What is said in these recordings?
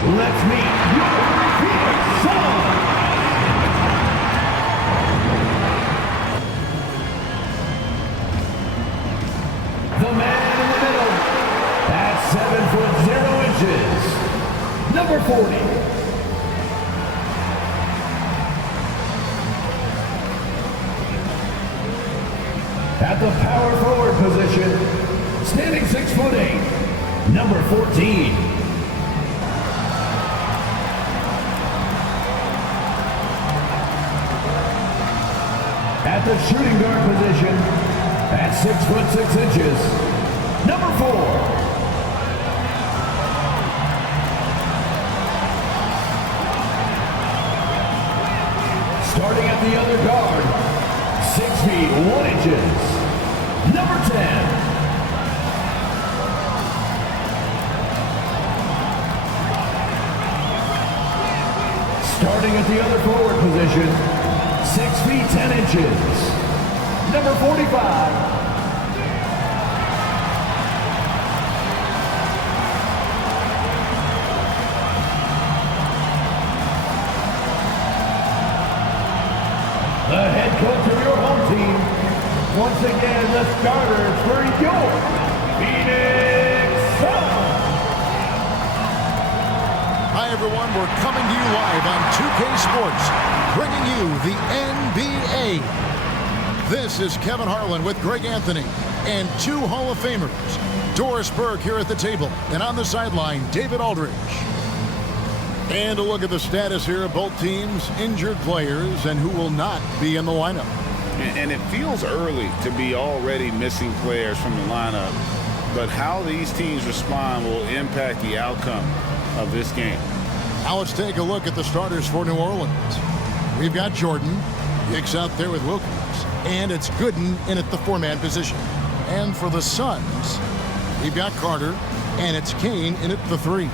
Let's meet your Phoenix Suns. The man in the middle, at 7'0", number 40. At the power forward position, standing 6'8", number 14. At the shooting guard position, at 6'6", number 4. Starting at the other guard, 6 feet 1 inches, number 10. Starting at the other forward position, 6 feet 10 inches, number 45. The head coach of your home team, once again the starters for your Phoenix Suns. Hi everyone, we're coming to you live on 2K Sports, bringing you the NBA. This is Kevin Harlan with Greg Anthony and 2 Hall of Famers, Doris Burke here at the table, and on the sideline, David Aldridge. And a look at the status here of both teams' injured players and who will not be in the lineup. And it feels early to be already missing players from the lineup, but how these teams respond will impact the outcome of this game. Now let's take a look at the starters for New Orleans. We've got Jordan, Hicks out there with Wilkins, and it's Gooden in at the 4-man position. And for the Suns, we've got Carter, and it's Kane in at the 3.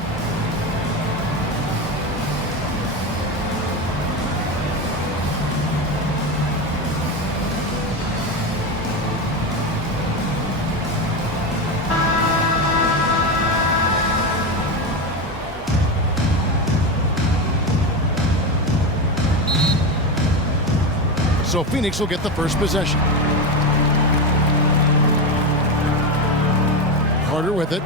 So Phoenix will get the first possession. Carter with it.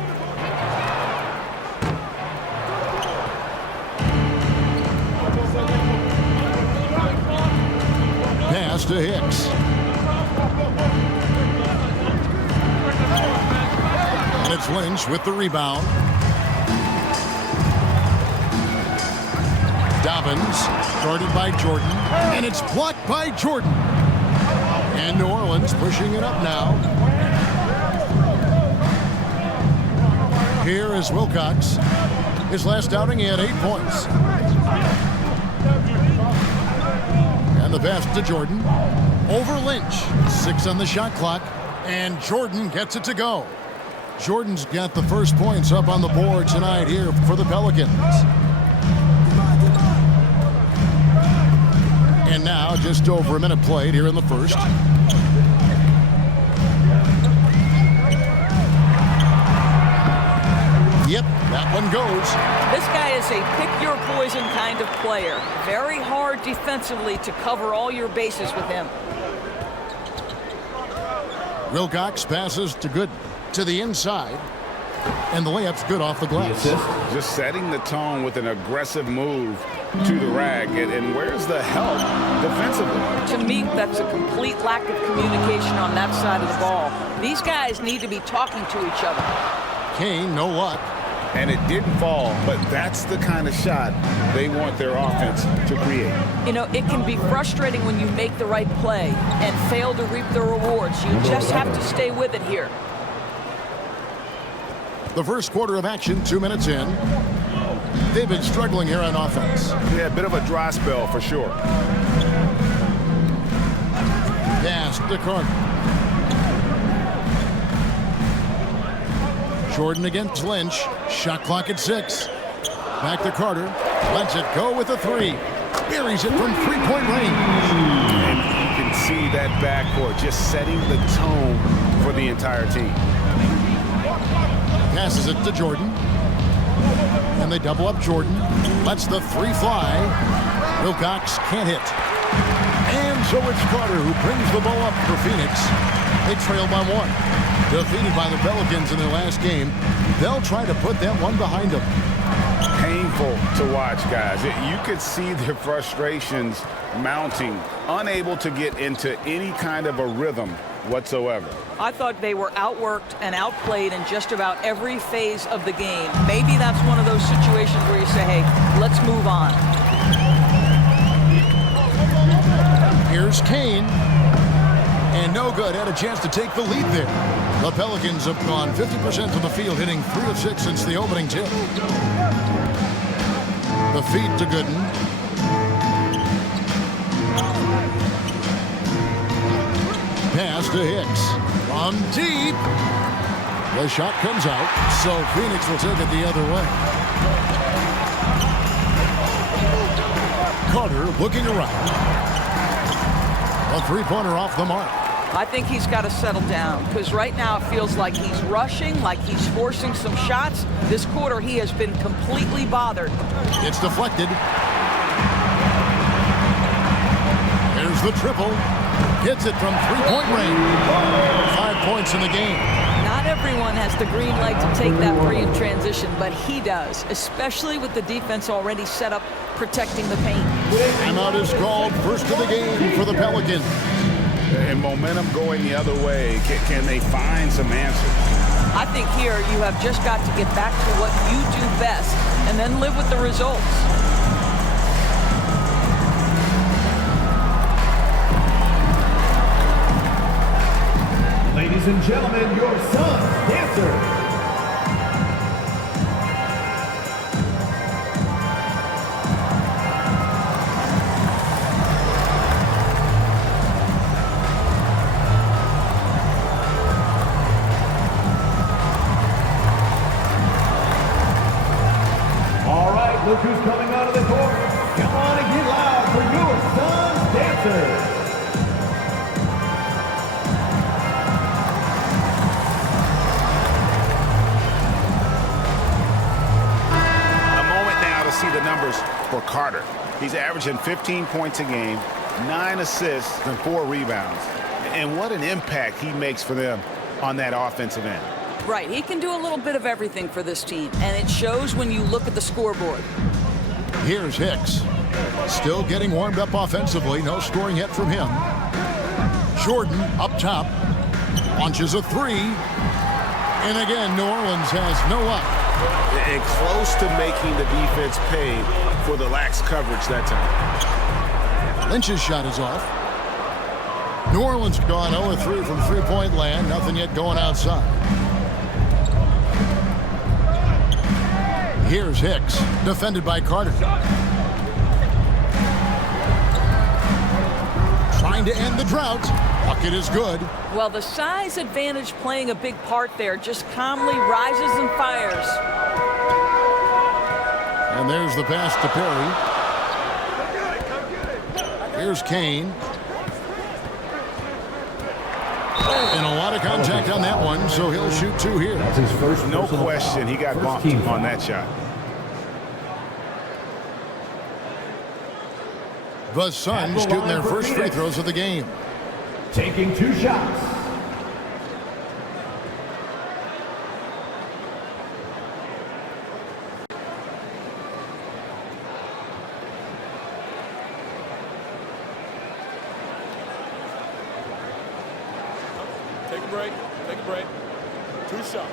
Pass to Hicks. And it's Lynch with the rebound. Dobbins, guarded by Jordan, and it's blocked by Jordan. And New Orleans pushing it up now. Here is Wilcox. His last outing, he had 8 points. And the pass to Jordan. Over Lynch. 6 on the shot clock, and Jordan gets it to go. Jordan's got the first points up on the board tonight here for the Pelicans. And now, just over a minute played here in the first. Yep, that one goes. This guy is a pick-your-poison kind of player. Very hard defensively to cover all your bases with him. Wilcox passes to Gooden to the inside. And the layup's good off the glass. Just setting the tone with an aggressive move to the rack. And where's the help defensively? To me, that's a complete lack of communication on that side of the ball. These guys need to be talking to each other. Kane, no luck. And it didn't fall, but that's the kind of shot they want their offense to create. You know, it can be frustrating when you make the right play and fail to reap the rewards. You just have to stay with it here. The first quarter of action, 2 minutes in. They've been struggling here on offense. Yeah, a bit of a dry spell for sure. Pass to Carter. Jordan against Lynch. Shot clock at 6. Back to Carter. Lets it go with a 3. Buries it from 3-point range. And you can see that backcourt just setting the tone for the entire team. Passes it to Jordan. And they double up Jordan. Lets the three fly. Wilcox can't hit. And so it's Carter who brings the ball up for Phoenix. They trail by one. Defeated by the Pelicans in their last game, they'll try to put that one behind them. Painful to watch, guys. You could see their frustrations mounting, unable to get into any kind of a rhythm whatsoever. I thought they were outworked and outplayed in just about every phase of the game. Maybe that's one of those situations where you say, hey, let's move on. Here's Kane. And no good. Had a chance to take the lead there. The Pelicans have gone 50% from the field, hitting 3 of 6 since the opening tip. The feed to Gooden. Pass to Hicks. From deep. The shot comes out, so Phoenix will take it the other way. Carter looking around. A three-pointer off the mark. I think he's got to settle down because right now it feels like he's rushing, like he's forcing some shots. This quarter he has been completely bothered. It's deflected. There's the triple. Hits it from three-point range. 5 points in the game. Not everyone has the green light to take that three in transition, but he does, especially with the defense already set up protecting the paint. Timeout is called. First of the game for the Pelicans. And momentum going the other way. Can they find some answers? I think here you have just got to get back to what you do best and then live with the results. Ladies and gentlemen, your son's dancer. Look who's coming out of the court. Come on and get loud for your son's dancer. A moment now to see the numbers for Carter. He's averaging 15 points a game, 9 assists, and 4 rebounds. And what an impact he makes for them on that offensive end. Right, he can do a little bit of everything for this team, and it shows when you look at the scoreboard. Here's Hicks. Still getting warmed up offensively. No scoring yet from him. Jordan up top. Launches a three. And again, New Orleans has no up. And close to making the defense pay for the lax coverage that time. Lynch's shot is off. New Orleans gone 0-3 from three-point land. Nothing yet going outside. Here's Hicks, defended by Carter. Trying to end the drought. Bucket is good. Well, the size advantage playing a big part there. Just calmly rises and fires. And there's the pass to Perry. Here's Kane. And a lot of contact on that one, so he'll shoot two here. That's his first. No question, he got bumped on that shot. The Suns shooting their first free throws of the game. Taking 2 shots. Take a break. Take a break. 2 shots.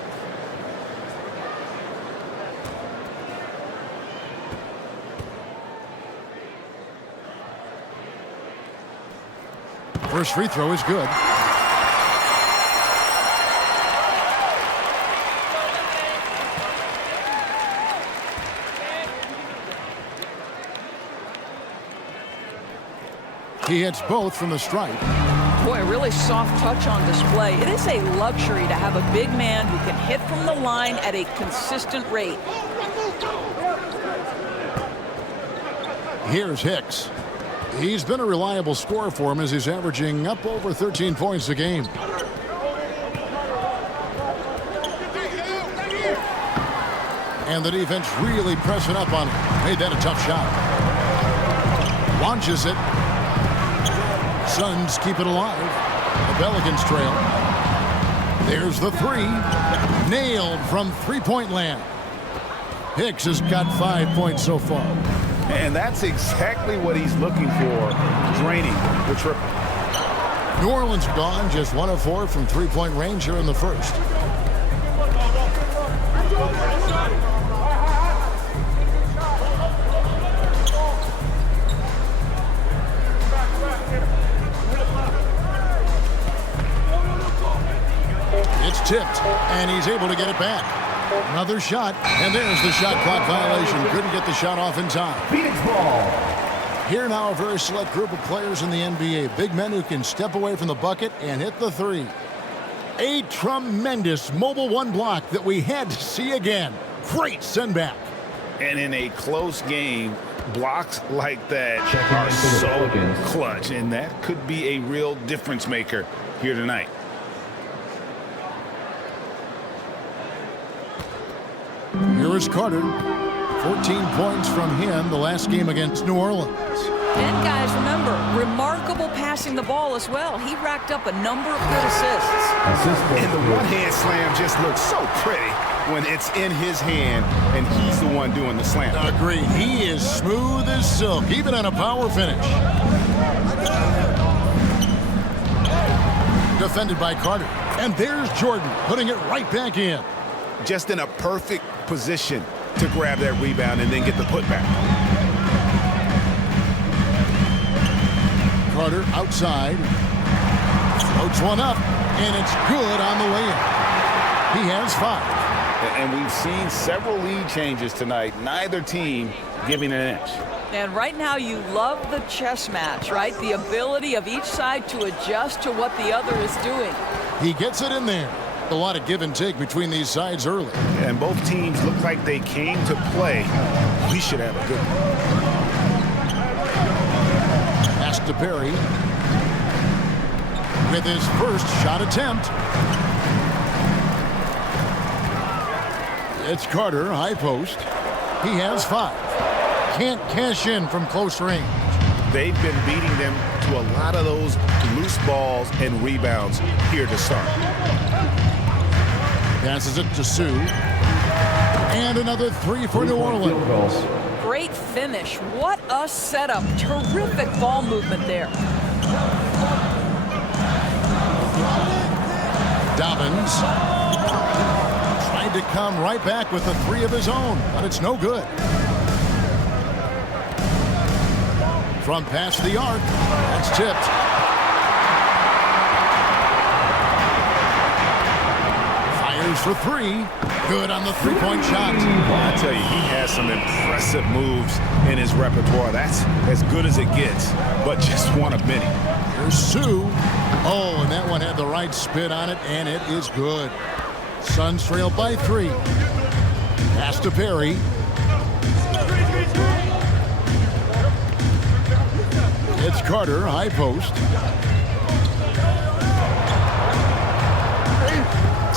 First free throw is good. He hits both from the stripe. Boy, a really soft touch on display. It is a luxury to have a big man who can hit from the line at a consistent rate. Here's Hicks. He's been a reliable scorer for him as he's averaging up over 13 points a game. And the defense really pressing up on him. Made that a tough shot. Launches it. Suns keep it alive. The Pelicans trail. There's the three. Nailed from three-point land. Hicks has got 5 points so far. And that's exactly what he's looking for, draining the triple. New Orleans gone just 1 of 4 from three-point range here in the first. It's tipped, and he's able to get it back. Another shot, and there's the shot clock violation. Couldn't get the shot off in time. Phoenix ball. Here now a very select group of players in the NBA. Big men who can step away from the bucket and hit the three. A tremendous mobile one block that we had to see again. Great send back. And in a close game, blocks like that are so clutch. And that could be a real difference maker here tonight. Here is Carter. 14 points from him the last game against New Orleans. And guys, remember, remarkable passing the ball as well. He racked up a number of good assists. And the one-hand slam just looks so pretty when it's in his hand and he's the one doing the slam. Agreed. He is smooth as silk, even on a power finish. Defended by Carter. And there's Jordan putting it right back in. Just in a perfect position to grab that rebound and then get the putback. Carter outside. Floats one up, and it's good on the layup. He has 5. And we've seen several lead changes tonight. Neither team giving an inch. And right now you love the chess match, right? The ability of each side to adjust to what the other is doing. He gets it in there. A lot of give and take between these sides early. And both teams look like they came to play. We should have a good one. Pass to Perry. With his first shot attempt. It's Carter, high post. He has 5. Can't cash in from close range. They've been beating them to a lot of those loose balls and rebounds here to start. Passes it to Sue. And another 3 for New Orleans. Great finish. What a setup. Terrific ball movement there. Dobbins tried to come right back with a 3 of his own, but it's no good. From past the arc, that's tipped. Fires for 3. Good on the three-point shot. I tell you, he has some impressive moves in his repertoire. That's as good as it gets, but just one of many. Here's Sue. Oh, and that one had the right spin on it, and it is good. Suns trail by 3. Pass to Perry. It's Carter, high post.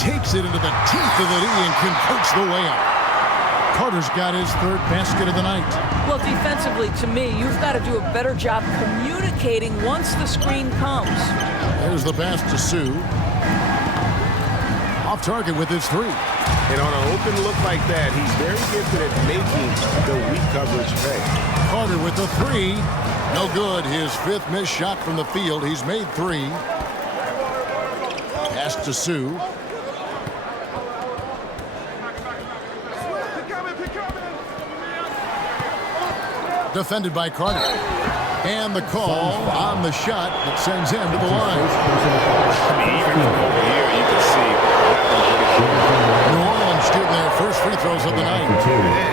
Takes it into the teeth of the knee and converts the layup. Carter's got his 3rd basket of the night. Well, defensively, to me, you've got to do a better job communicating once the screen comes. There's the pass to Sue. Off target with his 3. And on an open look like that, he's very gifted at making the weak coverage pay. Carter with the 3. No good. His 5th missed shot from the field. He's made 3. Pass to Sue. Defended by Carter. And the call on the shot that sends him to the line. I mean, even from over here, you can see that New Orleans shooting their first free throws of the night.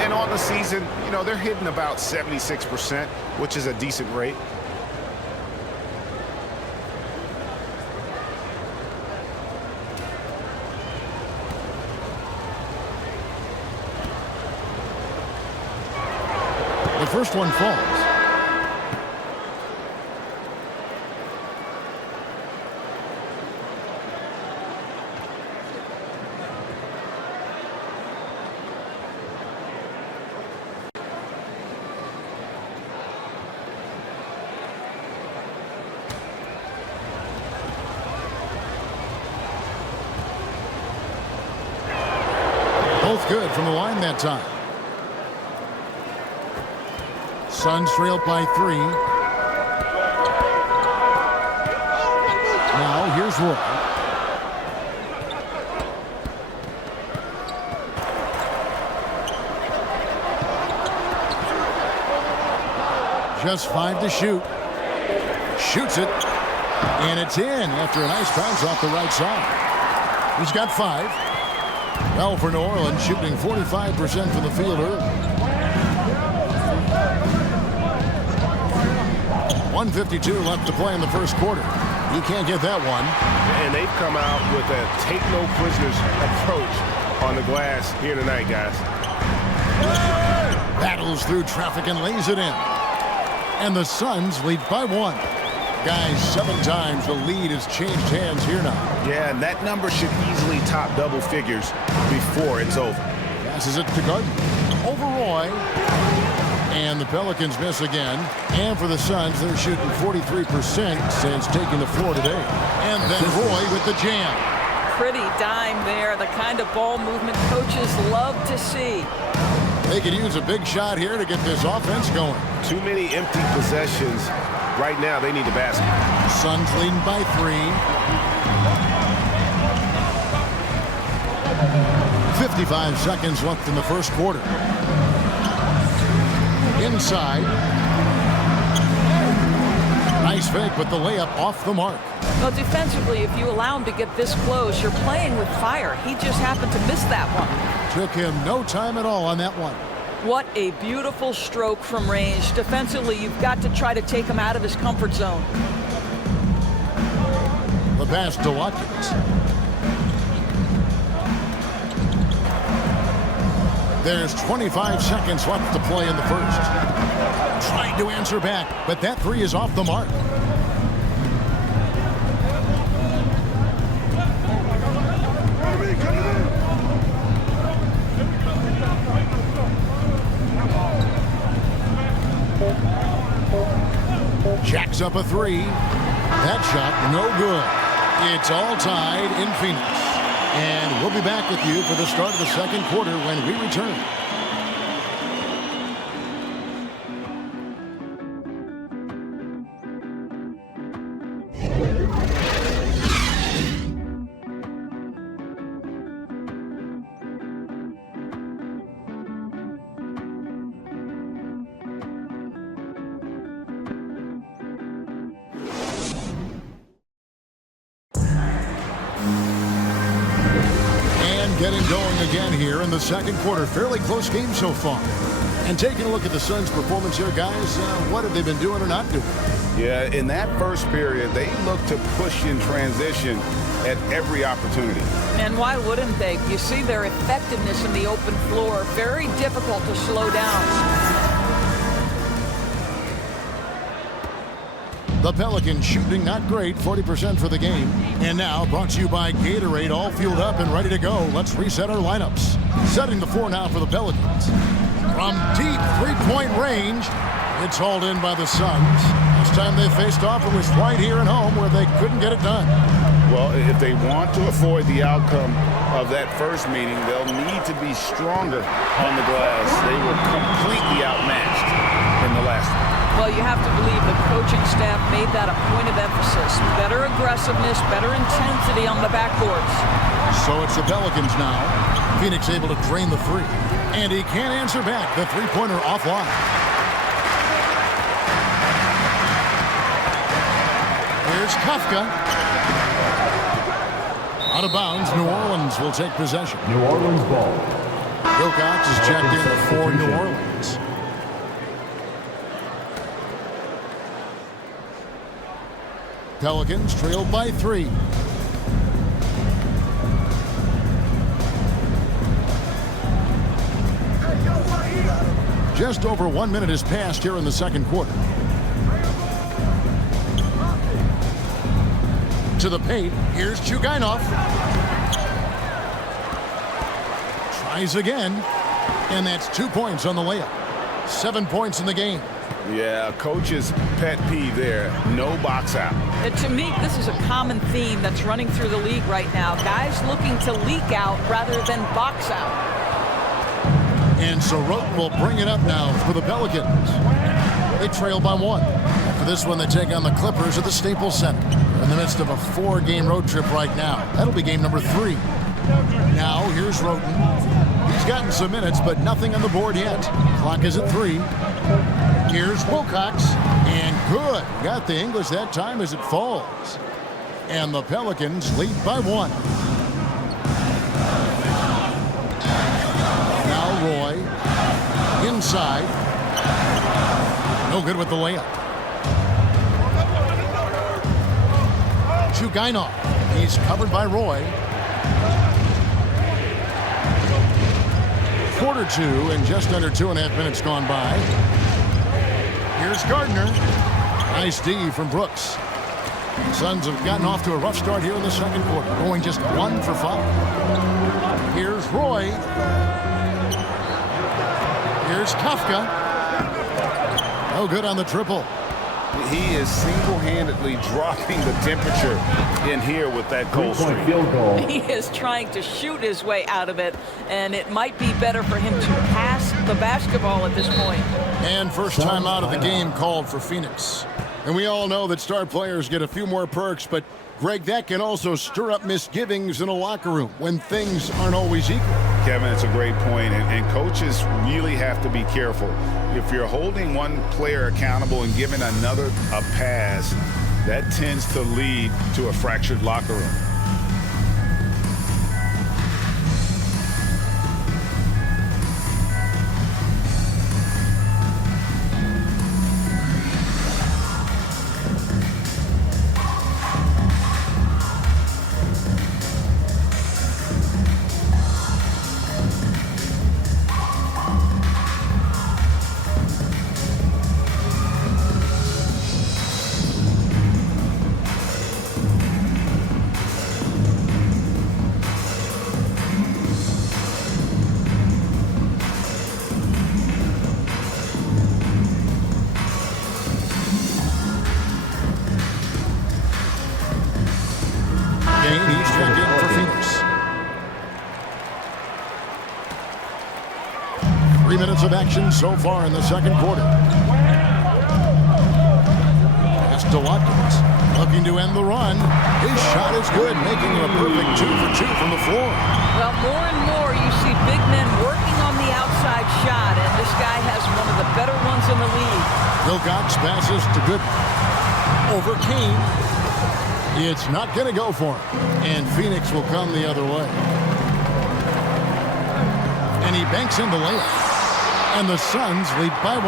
and on the season, you know, they're hitting about 76%, which is a decent rate. The first one falls. good from the line that time. Suns trailed by 3. Now here's Roy. Just 5 to shoot. Shoots it. And it's in after a nice bounce off the right side. He's got 5. Well, for New Orleans, shooting 45% from the field early. 1:52 left to play in the first quarter. You can't get that one. And they've come out with a take-no-prisoners approach on the glass here tonight, guys. Battles through traffic and lays it in. And the Suns lead by 1. Guys, 7 times the lead has changed hands here now. Yeah, and that number should easily top double figures before it's over. Passes it to Garden. Over Roy. And the Pelicans miss again. And for the Suns, they're shooting 43% since taking the floor today. And then Roy with the jam. Pretty dime there, the kind of ball movement coaches love to see. They could use a big shot here to get this offense going. Too many empty possessions. Right now, they need the basket. Suns leading by 3. 55 seconds left in the first quarter. Inside. Nice fake, but the layup off the mark. Well, defensively, if you allow him to get this close, you're playing with fire. He just happened to miss that one. Took him no time at all on that one. What a beautiful stroke from range. Defensively, you've got to try to take him out of his comfort zone. The pass to Watkins. There's 25 seconds left to play in the first. Trying to answer back, but that 3 is off the mark. Jacks up a 3. That shot, no good. It's all tied in Phoenix. And we'll be back with you for the start of the second quarter when we return. Getting going again here in the second quarter. Fairly close game so far. And taking a look at the Suns' performance here, guys, what have they been doing or not doing? Yeah, in that first period, they looked to push in transition at every opportunity. And why wouldn't they? You see their effectiveness in the open floor. Very difficult to slow down. The Pelicans shooting not great, 40% for the game. And now brought to you by Gatorade, all fueled up and ready to go. Let's reset our lineups. Setting the floor now for the Pelicans. From deep three-point range, it's hauled in by the Suns. Last time they faced off, it was right here at home where they couldn't get it done. Well, if they want to avoid the outcome of that first meeting, they'll need to be stronger on the glass. They were completely outmatched in the last one. Well, you have to believe the coaching staff made that a point of emphasis. Better aggressiveness, better intensity on the backboards. So it's the Pelicans now. Phoenix able to drain the 3. And he can't answer back. The three-pointer offline. Here's Kafka. Out of bounds, New Orleans will take possession. New Orleans ball. Wilcox is checked in for New Orleans. Pelicans trailed by 3. Just over 1 minute has passed here in the second quarter. To the paint, here's Chugainov. Tries again, and that's 2 points on the layup. 7 points in the game. Yeah, coach's pet peeve there, no box out. And to me, this is a common theme that's running through the league right now. Guys looking to leak out rather than box out. And so Roten will bring it up now for the Pelicans. They trail by 1. For this one, they take on the Clippers at the Staples Center. In the midst of a 4-game road trip right now. That'll be game number 3. Now, here's Roten. He's gotten some minutes, but nothing on the board yet. Clock is at 3. Here's Wilcox. And good. Got the English that time as it falls. And the Pelicans lead by 1. Now Roy. Inside. No good with the layup. Chugainov. He's covered by Roy. Quarter 2 and just under 2.5 minutes gone by. Here's Gardner. Nice D from Brooks. Suns have gotten off to a rough start here in the second quarter, going just 1 for 5. Here's Roy. Here's Kafka. No good on the triple. He is single-handedly dropping the temperature in here with that goal streak. Field goal. He is trying to shoot his way out of it, and it might be better for him to pass the basketball at this point. And first time out of the game called for Phoenix. And we all know that star players get a few more perks, but Greg, that can also stir up misgivings in a locker room when things aren't always equal. Kevin, it's a great point, and coaches really have to be careful. If you're holding one player accountable and giving another a pass, that tends to lead to a fractured locker room. He's checked in for Phoenix. 3 minutes of action so far in the second quarter. Pass to Watkins. Looking to end the run. His shot is good, making it a perfect 2 for 2 from the floor. Well, more and more you see big men working on the outside shot, and this guy has one of the better ones in the league. Wilcox passes to Gooden. Over Kane. It's not going to go for him. And Phoenix will come the other way. And he banks in the layup. And the Suns lead by 1.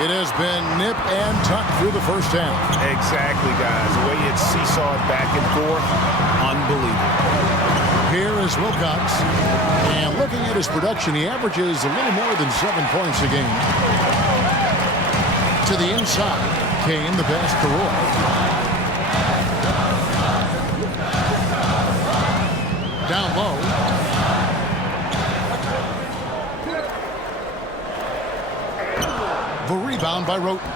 It has been nip and tuck through the first half. Exactly, guys. The way it's seesawed back and forth, unbelievable. Here is Wilcox. And looking at his production, he averages a little more than 7 points a game. To the inside. Kane, the pass to Roy. Down low. The rebound by Roten.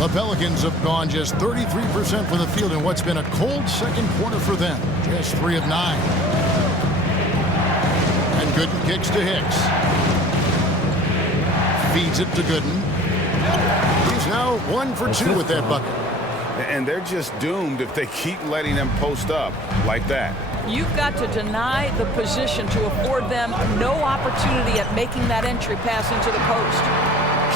The Pelicans have gone just 33% from the field in what's been a cold second quarter for them. Just 3 of 9. And Gooden kicks to Hicks. Feeds it to Gooden. He's now 1 for 2 with that bucket. And they're just doomed if they keep letting them post up like that. You've got to deny the position to afford them no opportunity at making that entry pass into the post.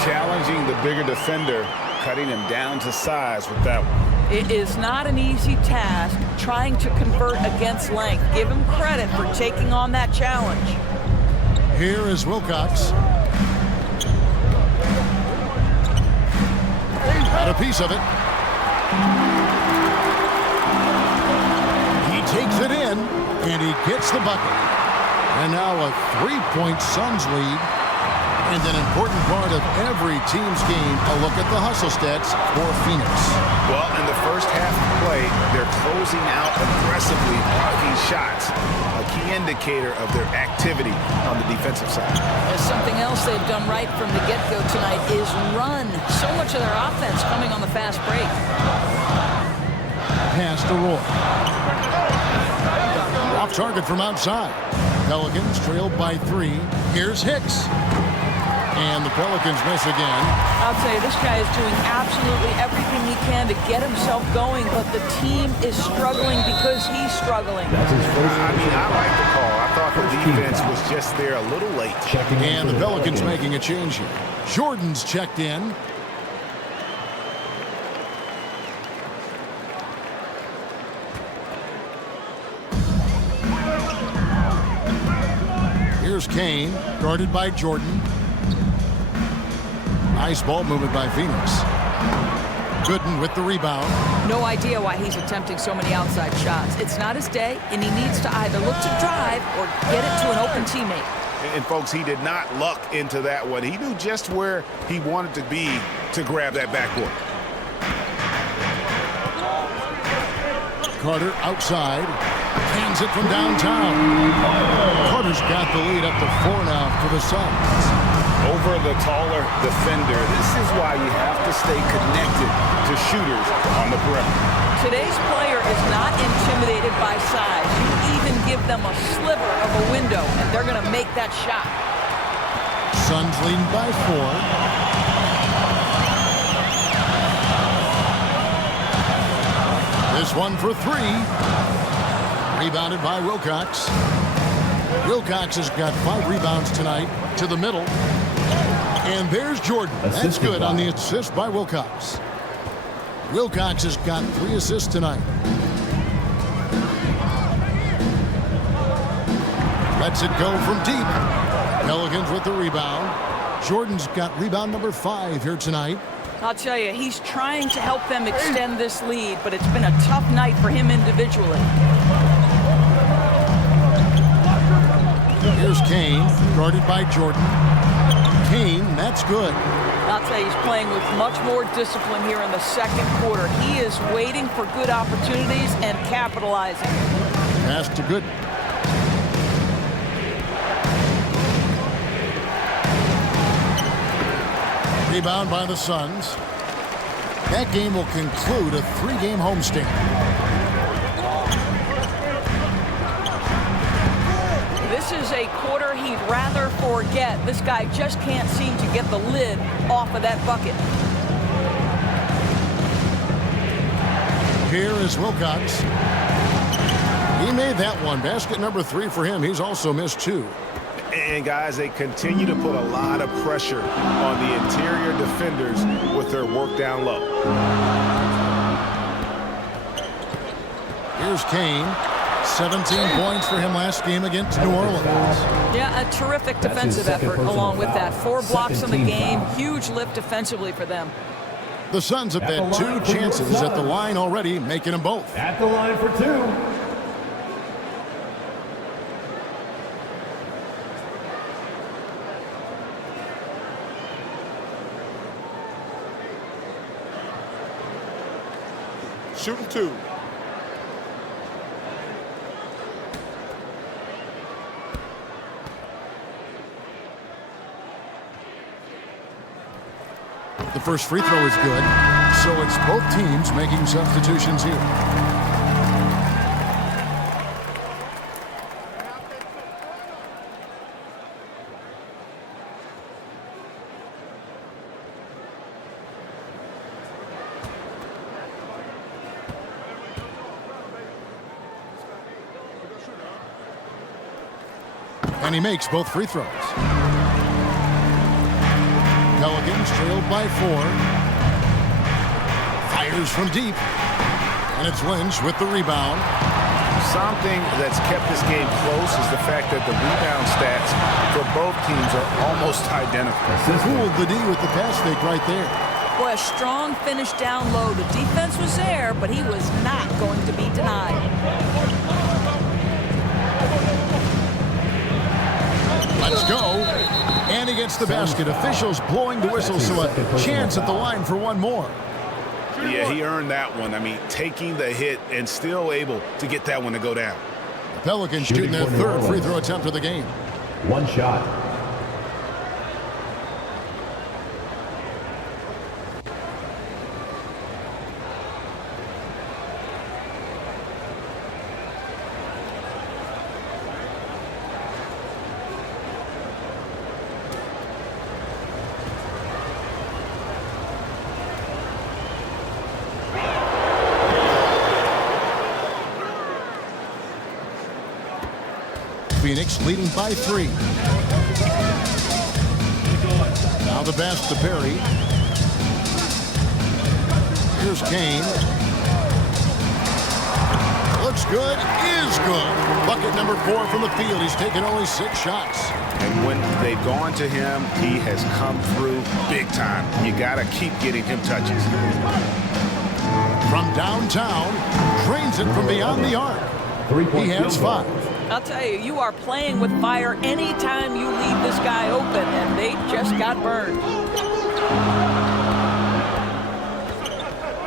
Challenging the bigger defender, cutting him down to size with that one. It is not an easy task trying to convert against length. Give him credit for taking on that challenge. Here is Wilcox. Got a piece of it. He takes it in, and he gets the bucket. And now a 3-point Suns lead. And an important part of every team's game, a look at the hustle stats for Phoenix. Well, in the first half of play, they're closing out aggressively, blocking shots, a key indicator of their activity on the defensive side. There's something else they've done right from the get-go tonight is run. So much of their offense coming on the fast break. Pass to Roy. Off target from outside. Pelicans trailed by 3. Here's Hicks. And the Pelicans miss again. I'll tell you, this guy is doing absolutely everything he can to get himself going, but the team is struggling because he's struggling. I like the call. I thought the defense was just there a little late. And the Pelicans making a change here. Jordan's checked in. Here's Kane, guarded by Jordan. Nice ball movement by Phoenix. Gooden with the rebound. No idea why he's attempting so many outside shots. It's not his day, and he needs to either look to drive or get it to an open teammate. And folks, he did not luck into that one. He knew just where he wanted to be to grab that backboard. Carter outside. Hands it from downtown. Carter's got the lead up to 4 now for the Suns. Over the taller defender. This is why you have to stay connected to shooters on the perimeter. Today's player is not intimidated by size. You even give them a sliver of a window, and they're going to make that shot. Suns leading by 4. This one for 3. Rebounded by Wilcox. Wilcox has got 5 rebounds tonight to the middle. And there's Jordan. That's good on the assist by Wilcox. Wilcox has got 3 assists tonight. Lets it go from deep. Pelicans with the rebound. Jordan's got rebound number 5 here tonight. I'll tell you, he's trying to help them extend this lead, but it's been a tough night for him individually. Here's Kane, guarded by Jordan. Kane, that's good. I'll tell you, he's playing with much more discipline here in the second quarter. He is waiting for good opportunities and capitalizing. Pass to Gooden. Rebound by the Suns. That game will conclude a 3-game homestand. This is a quarter he'd rather forget. This guy just can't seem to get the lid off of that bucket. Here is Wilcox. He made that one. Basket number 3 for him. He's also missed 2. And guys, they continue to put a lot of pressure on the interior defenders with their work down low. Here's Kane. 17 points for him last game against New Orleans. Yeah, a terrific defensive effort along with that. 4 blocks in the game. Huge lift defensively for them. The Suns have had 2 chances at the line already, making them both. At the line for 2. Shooting 2. The first free throw is good, so it's both teams making substitutions here. And he makes both free throws. Pelicans trailed by 4. Fires from deep. And it's Lynch with the rebound. Something that's kept this game close is the fact that the rebound stats for both teams are almost identical. Fooled the D with the pass fake right there. Boy, a strong finish down low. The defense was there, but he was not going to be denied. Let's go. And he gets the basket. Officials blowing the whistle, so a chance at the line for one more. Yeah, he earned that one. I mean, taking the hit and still able to get that one to go down. The Pelicans shooting their 3rd free throw attempt of the game. 1 shot. Phoenix, leading by 3. Now the pass to Perry. Here's KANE. Looks good, is good. Bucket number 4 from the field. He's taken only 6 shots. And when they've gone to him, he has come through big time. You got to keep getting him touches. From downtown, drains it from beyond the arc. He has 5. I'll tell you, you are playing with fire anytime you leave this guy open, and they just got burned.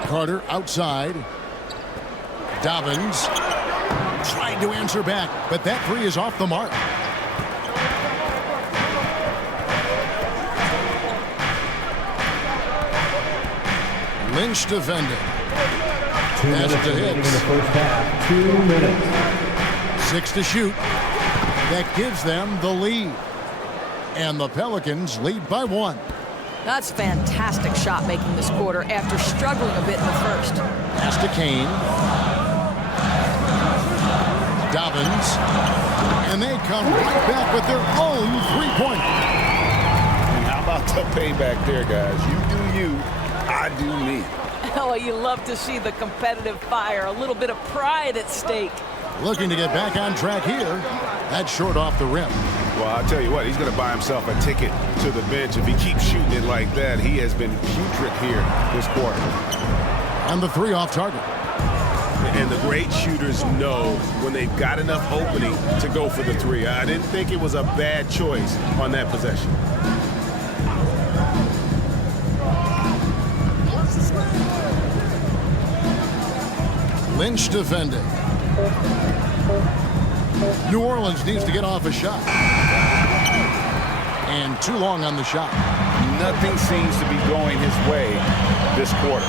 Carter outside. Dobbins tried to answer back, but that 3 is off the mark. Lynch defending. 2 minutes remaining in the first half. 2 minutes. 6 to shoot. That gives them the lead. And the Pelicans lead by 1. That's fantastic shot making this quarter after struggling a bit in the first. Pass to KANE. Dobbins. And they come right back with their own 3-point. And how about the payback there, guys? You do you, I do me. Oh, you love to see the competitive fire, a little bit of pride at stake. Looking to get back on track here. That's short off the rim. Well, I'll tell you what, he's going to buy himself a ticket to the bench. If he keeps shooting it like that, he has been putrid here this quarter. And the 3 off target. And the great shooters know when they've got enough opening to go for the 3. I didn't think it was a bad choice on that possession. Lynch defending. New Orleans needs to get off a shot. And too long on the shot. Nothing seems to be going his way this quarter.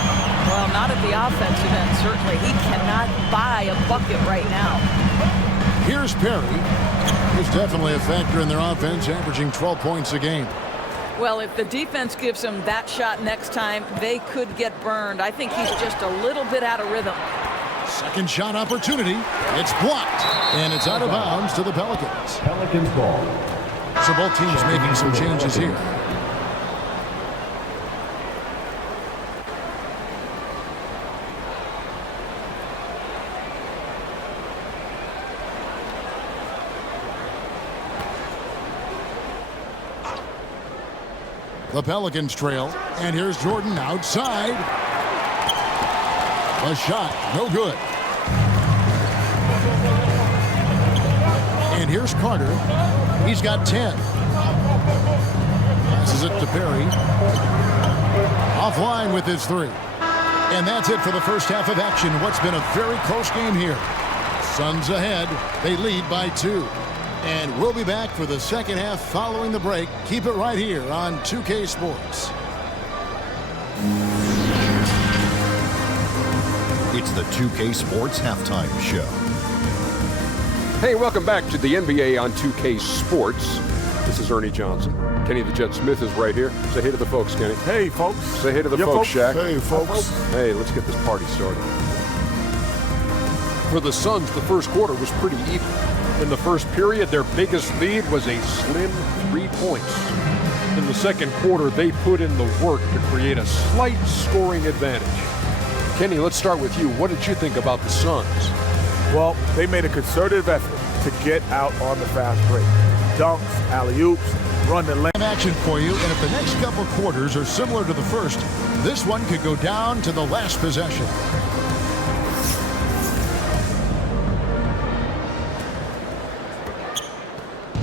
Well, not at the offensive end, certainly. He cannot buy a bucket right now. Here's Perry. He's definitely a factor in their offense, averaging 12 points a game. Well, if the defense gives him that shot next time, they could get burned. I think he's just a little bit out of rhythm. Second shot opportunity. It's blocked. And it's out of bounds to the Pelicans. Pelicans ball. So both teams making some changes here. The Pelicans trail. And here's Jordan outside. A shot, no good. And here's Carter. He's got 10. Passes it to Perry. Offline with his 3. And that's it for the first half of action. What's been a very close game here. Suns ahead. They lead by 2. And we'll be back for the second half following the break. Keep it right here on 2K Sports. It's the 2K Sports Halftime Show. Hey, welcome back to the NBA on 2K Sports. This is Ernie Johnson. Kenny the Jet Smith is right here. Say hey to the folks, Kenny. Hey, folks. Say hey to the folks, Shaq. Hey, folks. Hey, let's get this party started. For the Suns, the first quarter was pretty even. In the first period, their biggest lead was a slim 3 points. In the second quarter, they put in the work to create a slight scoring advantage. Kenny, let's start with you. What did you think about the Suns? Well, they made a concerted effort to get out on the fast break. Dunks, alley-oops, run the lane. Action for you, and if the next couple quarters are similar to the first, this one could go down to the last possession.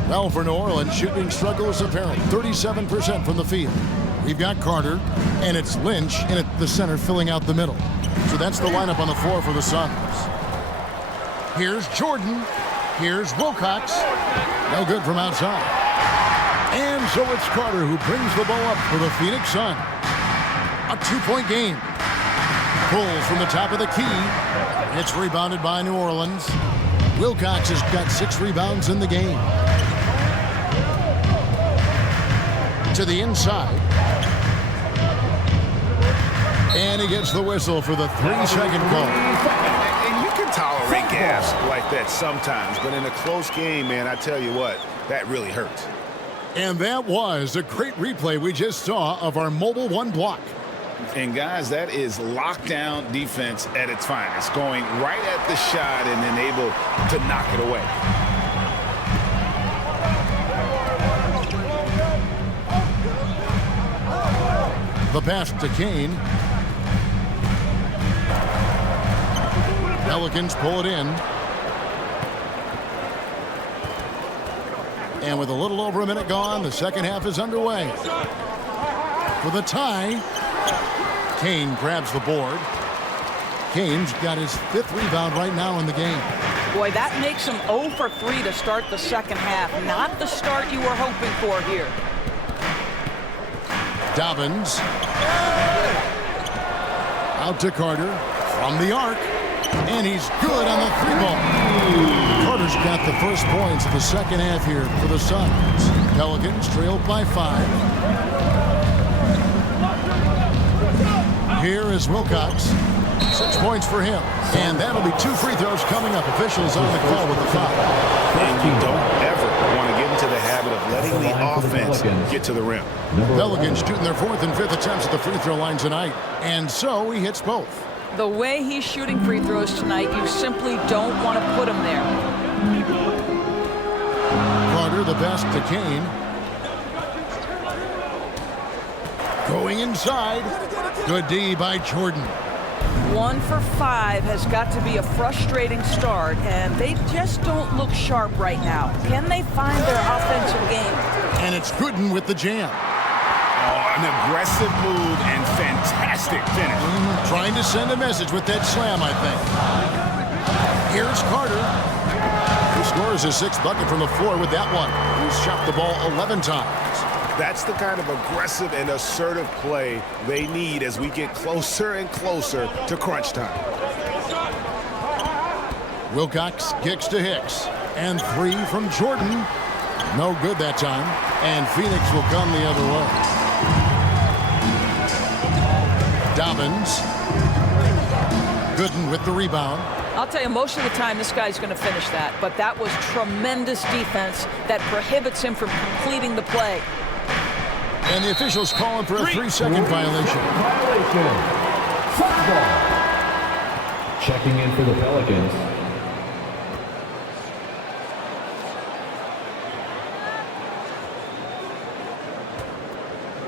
Well, for New Orleans, shooting struggle is apparent. 37% from the field. We've got Carter, and it's Lynch in at the center filling out the middle. So that's the lineup on the floor for the Suns. Here's Jordan. Here's Wilcox. No good from outside. And so it's Carter who brings the ball up for the Phoenix Suns. A 2-point game. Pulls from the top of the key. It's rebounded by New Orleans. Wilcox has got 6 rebounds in the game. To the inside. And he gets the whistle for the 3-second call. And you can tolerate gaffes like that sometimes, but in a close game, man, I tell you what, that really hurts. And that was a great replay we just saw of our mobile one block. And guys, that is lockdown defense at its finest, going right at the shot and then able to knock it away. The pass to Kane. Pelicans pull it in. And with a little over a minute gone, the second half is underway. With a tie, Kane grabs the board. Kane's got his 5th rebound right now in the game. Boy, that makes him 0 for 3 to start the second half. Not the start you were hoping for here. Dobbins. Out to Carter from the arc. And he's good on the 3-ball. Carter's got the first points of the second half here for the Suns. Pelicans trailed by 5. Here is Wilcox. 6 points for him. And that'll be 2 free throws coming up. Officials on the call with the foul. And you don't ever want to get into the habit of letting the offense get to the rim. Pelicans shooting their 4th and 5th attempts at the free throw line tonight. And so he hits both. The way he's shooting free throws tonight, you simply don't want to put him there. Carter, the best to Kane. Going inside. Good D by Jordan. 1 for 5 has got to be a frustrating start, and they just don't look sharp right now. Can they find their offensive game? And it's Gooden with the jam. Oh, an aggressive move and fantastic finish. Trying to send a message with that slam, I think. Here's Carter. He scores his 6th bucket from the floor with that one. He's shot the ball 11 times. That's the kind of aggressive and assertive play they need as we get closer and closer to crunch time. Wilcox kicks to Hicks. And 3 from Jordan. No good that time. And Phoenix will come the other way. Dobbins. Gooden with the rebound. I'll tell you, most of the time this guy's going to finish that, but that was tremendous defense that prohibits him from completing the play. And the officials calling for a 3-second violation. Checking in for the Pelicans.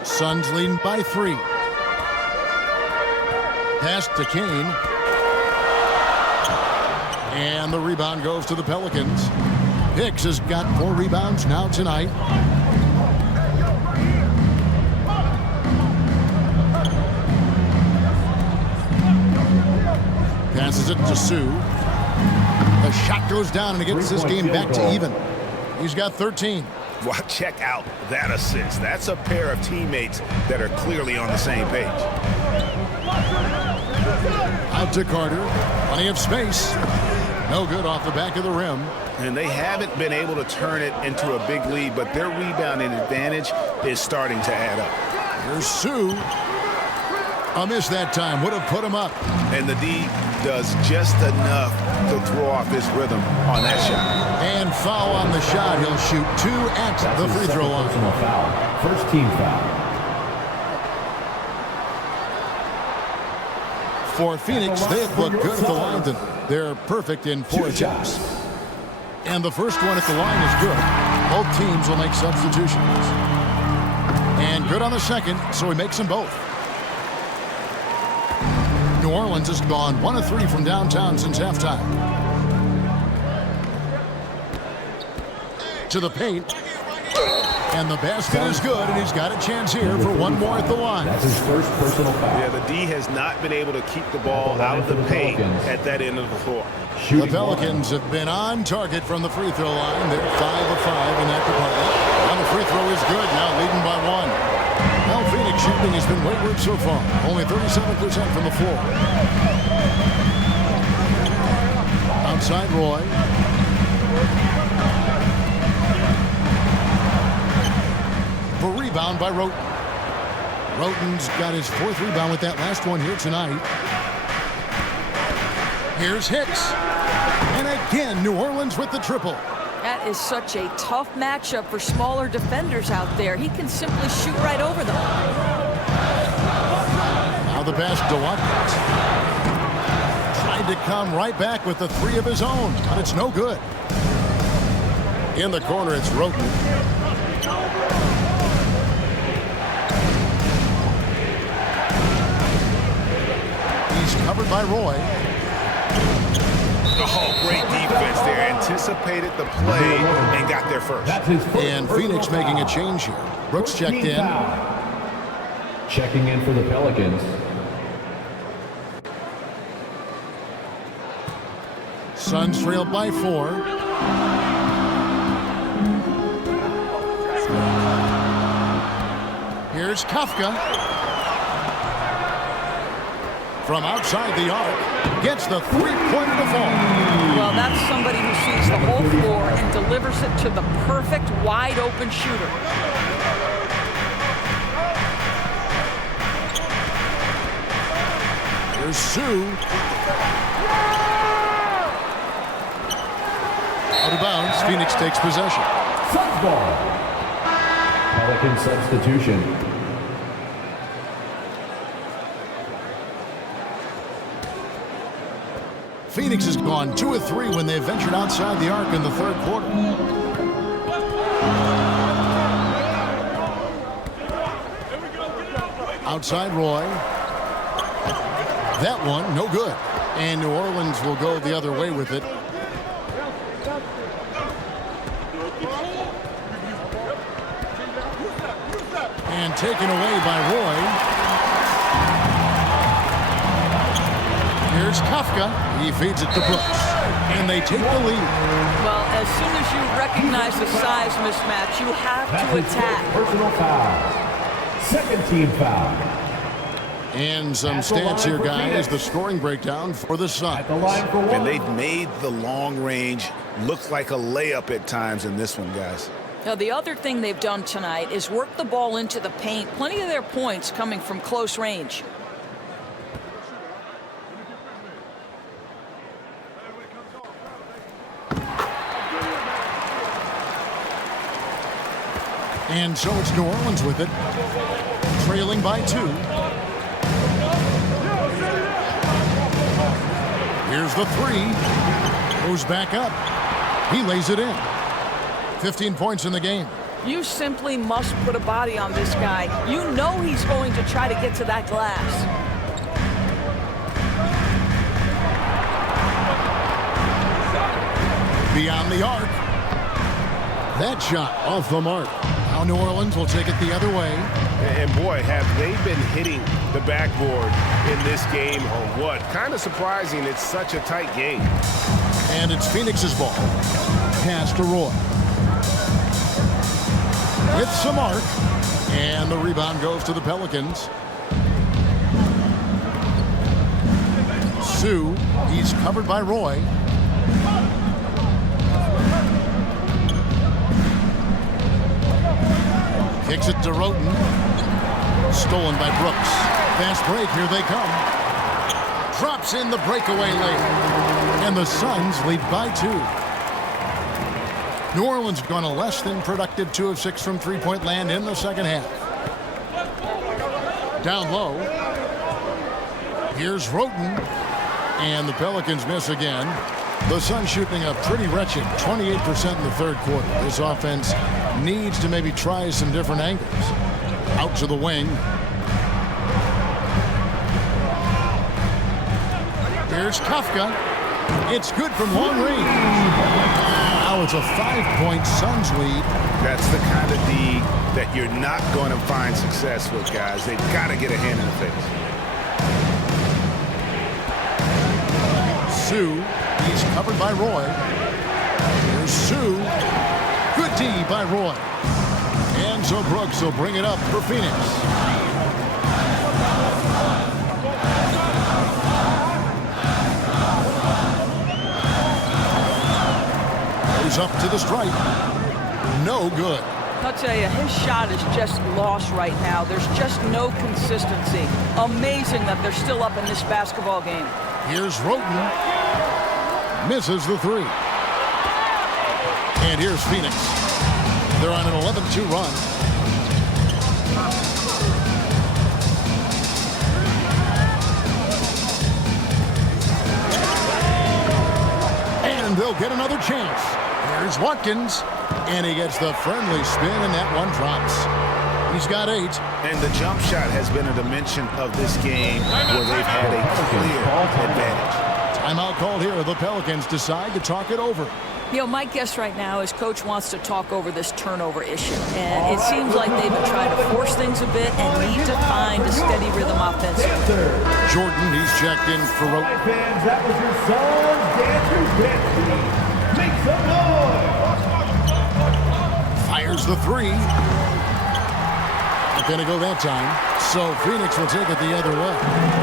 Suns leading by 3. Pass to Kane. And the rebound goes to the Pelicans. Hicks has got 4 rebounds now tonight. Passes it to Sue. The shot goes down and it gets this game back to even. He's got 13. Well, check out that assist. That's a pair of teammates that are clearly on the same page. Out to Carter. Plenty of space. No good off the back of the rim. And they haven't been able to turn it into a big lead, but their rebounding advantage is starting to add up. Here's Sue. A miss that time. Would have put him up. And the D does just enough to throw off his rhythm on that shot. And foul on the shot. He'll shoot 2 at the free throw line. Foul. First team foul. For Phoenix, they've looked good at the line. They're perfect in 4 attempts. And the first one at the line is good. Both teams will make substitutions. And good on the second, so he makes them both. New Orleans has gone 1 of 3 from downtown since halftime. To the paint. And the basket is good, and he's got a chance here for 1 more at the line. That's his first personal foul. Yeah, the D has not been able to keep the ball out of the paint at that end of the floor. The Pelicans have been on target from the free throw line. They're 5 of 5 in that department. And the free throw is good, now leading by 1. Well, Phoenix shooting has been wayward so far. Only 37% from the floor. Outside Roy. The rebound by Roten. Roten's got his 4th rebound with that last one here tonight. Here's Hicks. And again, New Orleans with the triple. That is such a tough matchup for smaller defenders out there. He can simply shoot right over them. Now the pass to Watkins. Tried to come right back with the three of his own, but it's no good. In the corner, it's Roten. He's covered by Roy. Oh, great defense there. Anticipated the play and got there first. That's his first And Phoenix making a change here. Brooks checked in. Foul. Checking in for the Pelicans. Suns trailed by 4. Here's Kafka. From outside the arc, gets the three-pointer to fall. Well, that's somebody who sees the whole floor and delivers it to the perfect wide-open shooter. Here's Sue. Out of bounds, Phoenix takes possession. Suns ball. Pelican substitution. Phoenix has gone 2 of 3 when they ventured outside the arc in the third quarter. Outside Roy. That one, no good. And New Orleans will go the other way with it. And taken away by Roy. Here's Kafka. He feeds it to Brooks. And they take the lead. Well, as soon as you recognize the size mismatch, you have to attack. Personal foul. Second team foul. And some stats here, guys. The scoring breakdown for the Suns. At the line for one. And they've made the long range look like a layup at times in this one, guys. Now, the other thing they've done tonight is work the ball into the paint. Plenty of their points coming from close range. And so it's New Orleans with it, trailing by 2. Here's the 3. Goes back up. He lays it in. 15 points in the game. You simply must put a body on this guy. You know he's going to try to get to that glass. Beyond the arc. That shot off the mark. Now New Orleans will take it the other way. And boy, have they been hitting the backboard in this game or what? Kind of surprising. It's such a tight game. And it's Phoenix's ball. Pass to Roy. With some arc. And the rebound goes to the Pelicans. Sue. He's covered by Roy. Kicks it to Roten. Stolen by Brooks. Fast break, here they come. Drops in the breakaway layup. And the Suns lead by 2. New Orleans gone a less than productive 2 of 6 from three-point land in the second half. Down low. Here's Roten. And the Pelicans miss again. The Suns shooting a pretty wretched 28% in the third quarter. This offense needs to maybe try some different angles. Out to the wing. Here's Kafka. It's good from long range. Now it's a 5-point Suns lead. That's the kind of D that you're not going to find success with, guys. They've got to get a hand in the face. Sue. He's covered by Roy. Here's Sue. Good D by Roy. And so Brooks will bring it up for Phoenix. Goes up to the stripe. No good. I'll tell you, his shot is just lost right now. There's just no consistency. Amazing that they're still up in this basketball game. Here's Roten. misses the three. And here's Phoenix. They're on an 11-2 run. And they'll get another chance. Here's Watkins. And he gets the friendly spin, and that one drops. He's got 8. And the jump shot has been a dimension of this game where they've had a clear advantage. Timeout called here. The Pelicans decide to talk it over. You know, my guess right now is Coach wants to talk over this turnover issue. And it seems like they've been trying to force things a bit and need to find a steady rhythm offensively. Jordan, he's checked in for rope. Fans, that was your song, Dance. Make some noise. Fires the three. Not going to go that time. So Phoenix will take it the other way.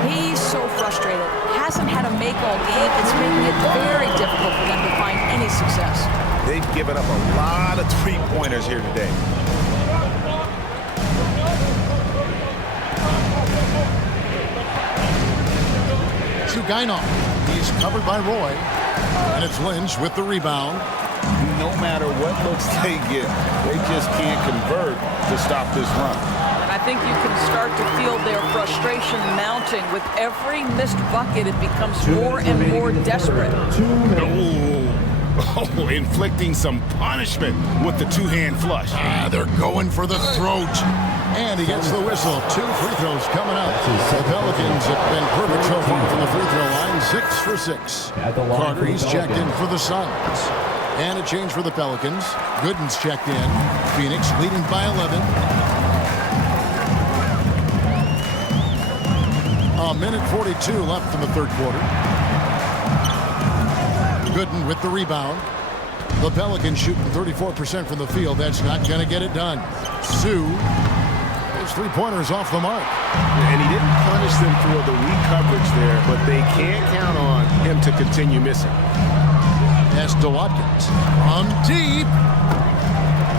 He's so frustrated. Hasn't had a make all game. It's making it very difficult for them to find any success. They've given up a lot of three-pointers here today. To KANE. He's covered by Roy. And it's Lynch with the rebound. No matter what looks they get, they just can't convert to stop this run. And I think you can start to feel their frustration mounting. With every missed bucket, it becomes more and more desperate. Oh, inflicting some punishment with the two-hand flush. They're going for the throat. And he gets the whistle. 2 free throws coming up. The Pelicans have been perfect so far from the free throw line. 6 for 6. Carter, he's checked in for the Suns. And a change for the Pelicans. Gooden's checked in. Phoenix leading by 11. A minute 42 left in the third quarter. Gooden with the rebound. The Pelicans shooting 34% from the field. That's not going to get it done. Sue. His three-pointers off the mark. And he didn't punish them for the weak coverage there, but they can't count on him to continue missing. Pass to Watkins. From deep.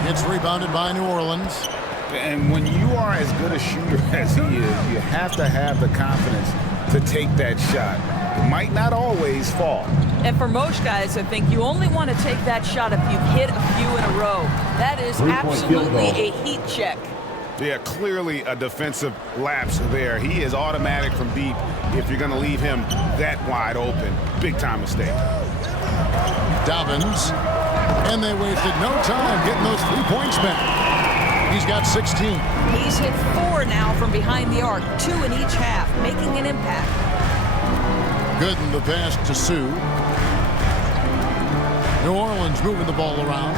It's rebounded by New Orleans. And when you are as good a shooter as he is, you have to have the confidence to take that shot. It might not always fall. And for most guys, I think you only want to take that shot if you've hit a few in a row. That is absolutely a heat check. Yeah, clearly a defensive lapse there. He is automatic from deep if you're going to leave him that wide open. Big time mistake. Dobbins. And they wasted no time getting those 3 points back. He's got 16. He's hit 4 now from behind the arc, 2 in each half, making an impact. Gooden the pass to Sue. New Orleans moving the ball around.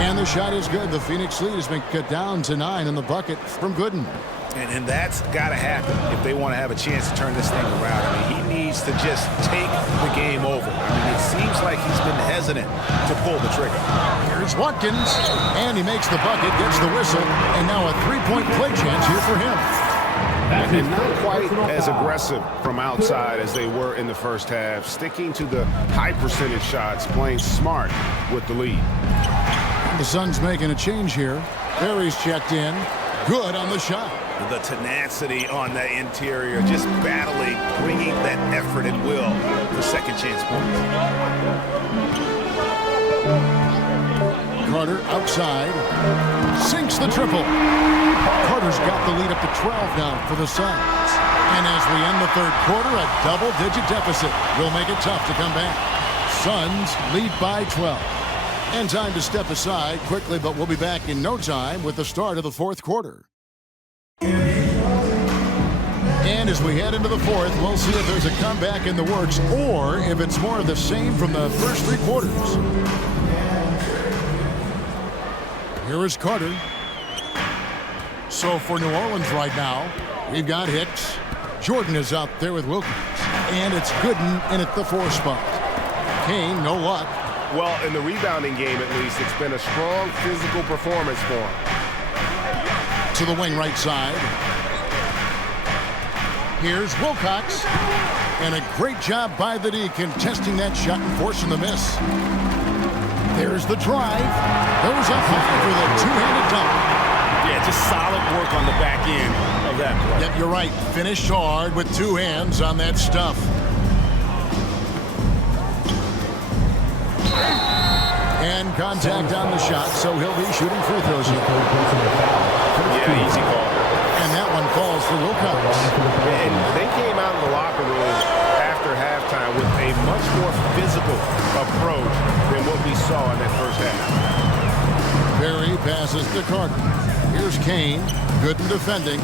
And the shot is good. The Phoenix lead has been cut down to 9 in the bucket from Gooden. And that's got to happen if they want to have a chance to turn this thing around. I mean, he needs to just take the game over. I mean, it seems like he's been hesitant to pull the trigger. Here's Watkins. And he makes the bucket, gets the whistle, and now a three-point play chance here for him. And not quite as aggressive from outside as they were in the first half. Sticking to the high percentage shots, playing smart with the lead. The Suns making a change here. Perry's checked in. Good on the shot. The tenacity on the interior, just battling, bringing that effort and will for second chance points. Carter outside. Sinks the triple. Carter's got the lead up to 12 now for the Suns. And as we end the third quarter, a double-digit deficit will make it tough to come back. Suns lead by 12. And time to step aside quickly, but we'll be back in no time with the start of the fourth quarter. And as we head into the fourth, we'll see if there's a comeback in the works or if it's more of the same from the first 3 quarters. Here is Carter. So for New Orleans right now, we've got Hicks. Jordan is out there with Wilkins. And it's Gooden in at the 4 spot. Kane, no luck. Well, in the rebounding game, at least, it's been a strong physical performance for him. To the wing right side. Here's Wilcox. And a great job by the D contesting that shot and forcing the miss. There's the drive. Goes up high for the two-handed dunk. Yeah, just solid work on the back end of that play. Yep, you're right. Finished hard with 2 hands on that stuff. And contact on the shot, so he'll be shooting free throws here. Yeah, easy call. And that one falls for Wilcox. And they came out of the locker room after halftime with a much more physical approach than what we saw in that first half. Perry passes to Carter. Here's Kane. Gooden defending.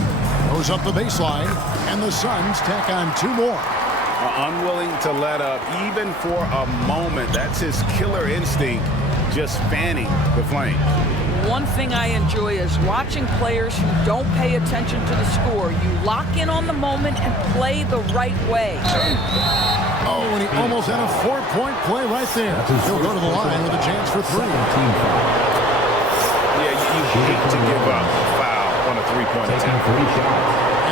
Goes up the baseline. And the Suns tack on 2 more. Unwilling to let up even for a moment. That's his killer instinct, just fanning the flame. One thing I enjoy is watching players who don't pay attention to the score. You lock in on the moment and play the right way. Oh, and he almost had a 4-point play right there. He'll go to the line with a chance for 3. Yeah, you hate to give up a foul on a 3-point attempt.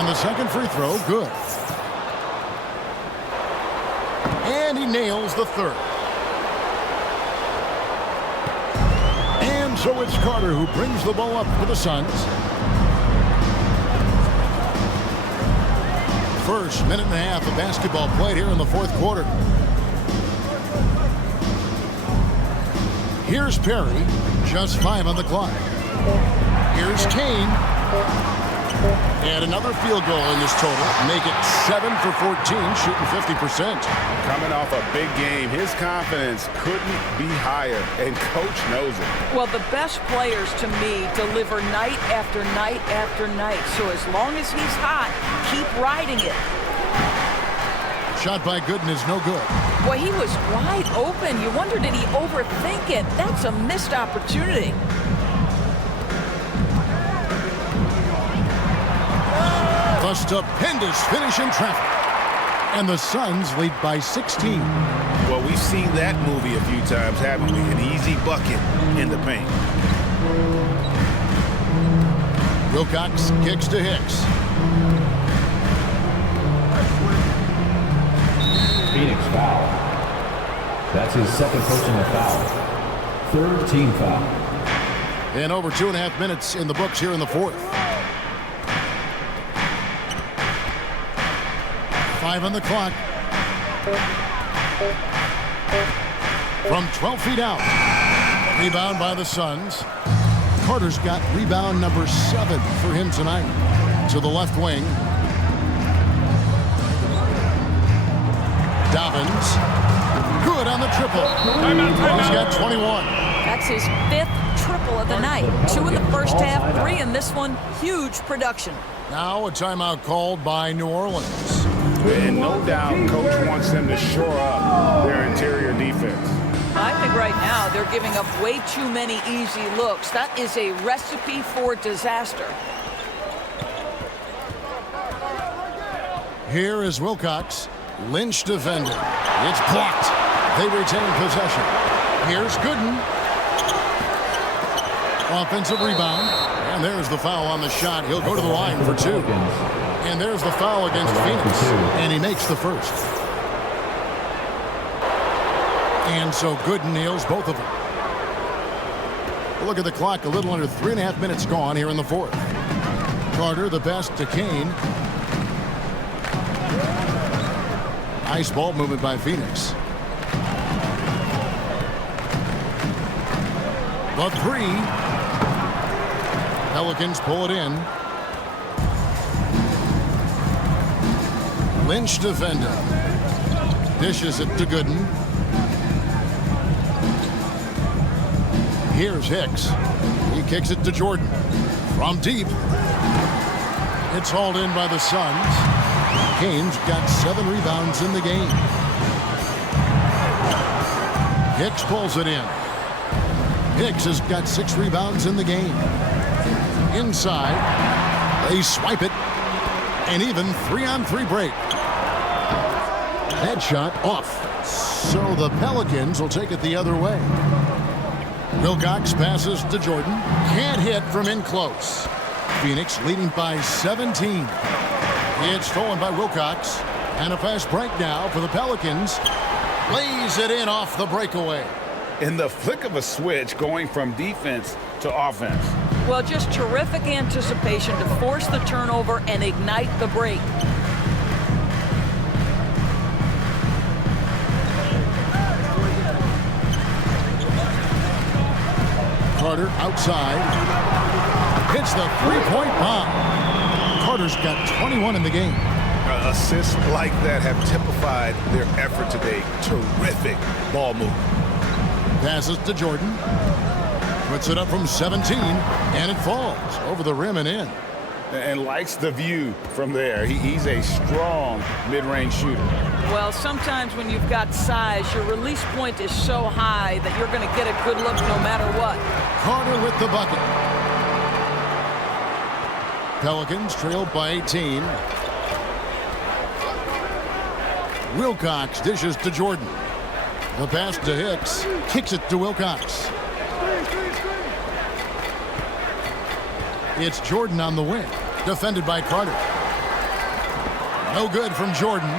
And the second free throw, good. And he nails the third. And so it's Carter who brings the ball up for the Suns. First minute and a half of basketball played here in the fourth quarter. Here's Perry, just 5 on the clock. Here's Kane. And another field goal in this total. Make it 7 for 14, shooting 50%. Coming off a big game, his confidence couldn't be higher, and Coach knows it. Well, the best players, to me, deliver night after night after night. So as long as he's hot, keep riding it. Shot by Gooden is no good. Boy, he was wide open. You wonder, did he overthink it? That's a missed opportunity. A stupendous finish in traffic. And the Suns lead by 16. Well, we've seen that movie a few times, haven't we? An easy bucket in the paint. Wilcox kicks to Hicks. Phoenix foul. That's his second personal foul. Third team foul. And over 2.5 minutes in the books here in the fourth. 5 on the clock. From 12 feet out. Rebound by the Suns. Carter's got rebound number 7 for him tonight. To the left wing. Dobbins. Good on the triple. He's got 21. That's his 5th triple of the night. 2 in the first half, 3 in this one. Huge production. Now a timeout called by New Orleans. And no doubt Coach wants them to shore up their interior defense. I think right now they're giving up way too many easy looks. That is a recipe for disaster. Here is Wilcox. Lynch defending. It's blocked. They retain possession. Here's Gooden. Offensive rebound. And there's the foul on the shot. He'll go to the line for 2. And there's the foul against Phoenix. And he makes the first. And so Gooden nails both of them. Look at the clock. A little under 3.5 minutes gone here in the fourth. Carter the best to Kane. Nice ball movement by Phoenix. The 3. Pelicans pull it in. Lynch defending. Dishes it to Gooden. Here's Hicks. He kicks it to Jordan. From deep. It's hauled in by the Suns. Kane's got 7 rebounds in the game. Hicks pulls it in. Hicks has got 6 rebounds in the game. Inside. They swipe it. And even 3-on-3 break. Headshot off. So the Pelicans will take it the other way. Wilcox passes to Jordan. Can't hit from in close. Phoenix leading by 17. It's stolen by Wilcox. And a fast break now for the Pelicans. Lays it in off the breakaway. In the flick of a switch, going from defense to offense. Well, just terrific anticipation to force the turnover and ignite the break. Carter outside. Hits the three-point bomb. Carter's got 21 in the game. Assists like that have typified their effort today. Terrific ball movement. Passes to Jordan. Puts it up from 17, and it falls over the rim and in. And likes the view from there. He's a strong mid-range shooter. Well, sometimes when you've got size, your release point is so high that you're going to get a good look no matter what. Carter with the bucket. Pelicans trailed by 18. Wilcox dishes to Jordan. The pass to Hicks. Kicks it to Wilcox. It's Jordan on the wing. Defended by Carter. No good from Jordan.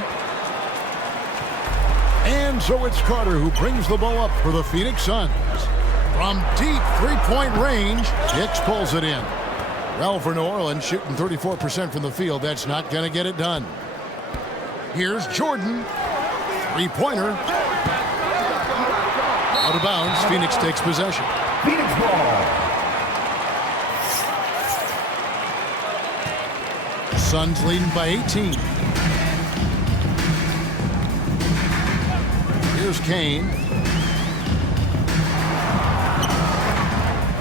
And so it's Carter who brings the ball up for the Phoenix Suns. From deep three-point range, Hicks pulls it in. Well, for New Orleans, shooting 34% from the field, that's not going to get it done. Here's Jordan. Three-pointer. Out of bounds, Phoenix takes possession. Phoenix ball. Suns leading by 18. Here's Kane.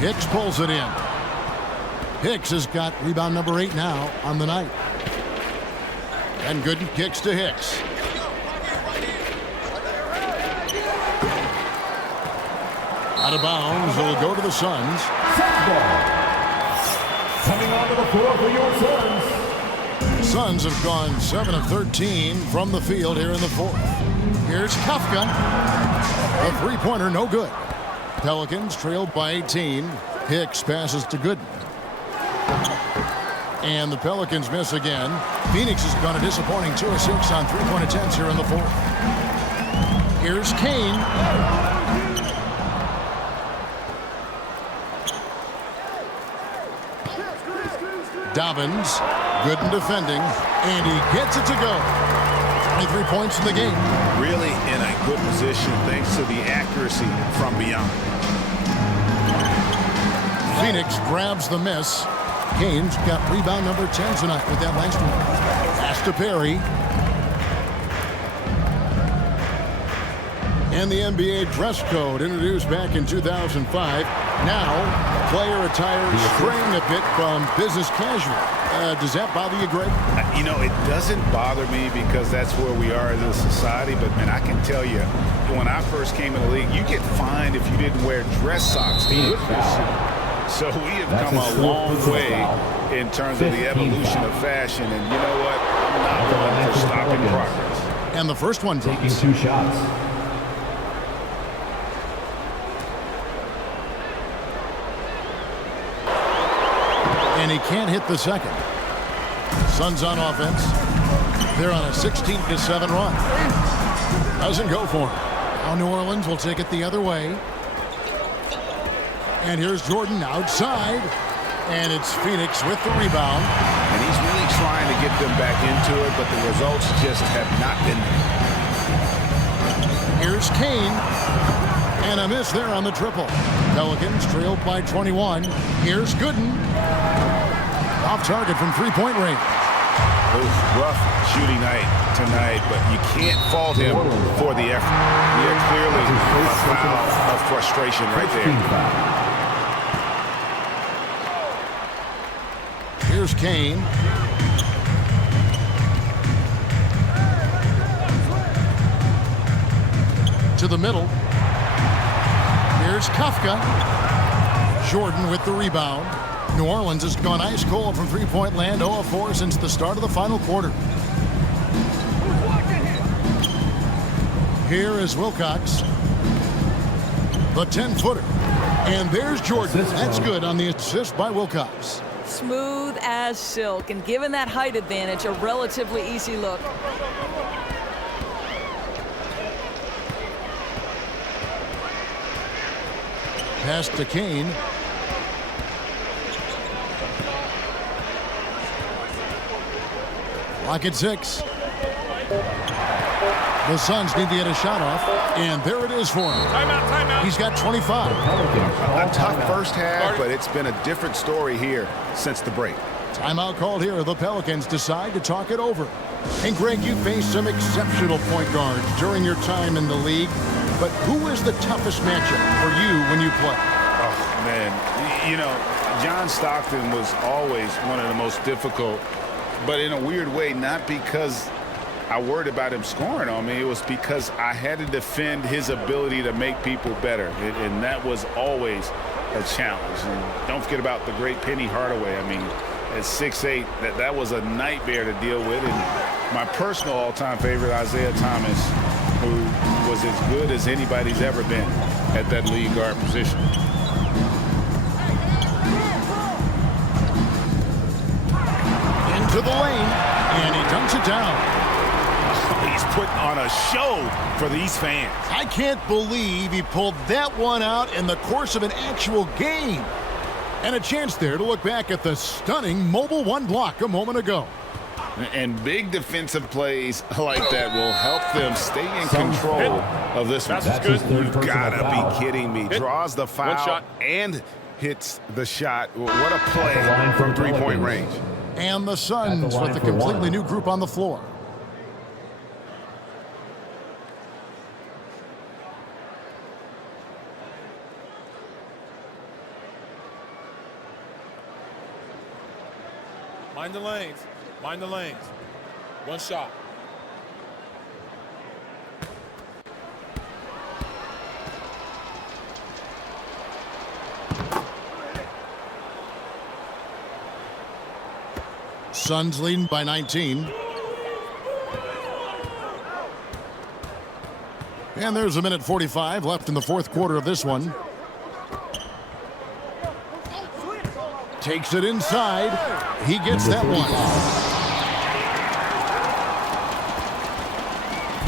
Hicks pulls it in. Hicks has got rebound number 8 now on the night. And Gooden kicks to Hicks. Out of bounds, it'll go to the Suns. Suns ball. Coming onto the floor for your Suns. Suns have gone 7 of 13 from the field here in the fourth. Here's Kafka. A three-pointer, no good. Pelicans trailed by 18. Hicks passes to Gooden. And the Pelicans miss again. Phoenix has gone a disappointing 2 of 6 on three-point attempts here in the fourth. Here's Kane. Dobbins, Gooden defending, and he gets it to go. 23 points in the game. Really in a good position thanks to the accuracy from beyond. Phoenix grabs the miss. Kane's got rebound number 10 tonight with that last one. Pass to Perry. And the NBA dress code introduced back in 2005. Now, player attire straying a bit from business casual. Does that bother you, Greg? You know, it doesn't bother me because that's where we are as a society. But, man, I can tell you, when I first came in the league, you get fined if you didn't wear dress socks. So we have come a long way in terms of the evolution of fashion. And you know what? I'm not one for stopping progress. And the first one Taking 2 shots. And he can't hit the second. Suns on offense. They're on a 16-7 run. Doesn't go for him. Now New Orleans will take it the other way. And here's Jordan outside. And it's Phoenix with the rebound. And he's really trying to get them back into it, but the results just have not been there. Here's Kane. And a miss there on the triple. Pelicans trailed by 21. Here's Gooden. Off target from three-point range. Rough shooting night tonight, but you can't fault him for the effort. Yeah, clearly a foul of frustration right there. Here's Kane. To the middle. Here's Kafka. Jordan with the rebound. New Orleans has gone ice cold from three-point land, 0 of 4 since the start of the final quarter. Here is Wilcox. The 10-footer. And there's Jordan. That's good on the assist by Wilcox. Smooth as silk, and given that height advantage, a relatively easy look. Pass to Kane. Clock at 6. The Suns need to get a shot off, and there it is for him. Timeout, timeout. He's got 25. A tough first half, but it's been a different story here since the break. Timeout called here. The Pelicans decide to talk it over. And Greg, you faced some exceptional point guards during your time in the league, but who is the toughest matchup for you when you play? Oh, man. You know, John Stockton was always one of the most difficult, but in a weird way, not because I worried about him scoring on me. It was because I had to defend his ability to make people better, and that was always a challenge. And don't forget about the great Penny Hardaway. I mean, at 6'8", that was a nightmare to deal with. And my personal all-time favorite, Isaiah Thomas, who was as good as anybody's ever been at that lead guard position. Into the lane, and he dunks it down. He's putting on a show for these fans. I can't believe he pulled that one out in the course of an actual game. And a chance there to look back at the stunning mobile one block a moment ago. And big defensive plays like that will help them stay in control of this one. That's good. You gotta be kidding me. Draws the foul and hits the shot. What a play from three-point range. And the Suns with a completely new group on the floor. Mind the lanes. Mind the lanes. One shot. Suns leading by 19. And there's a minute 45 left in the fourth quarter of this one. Takes it inside. He gets that one.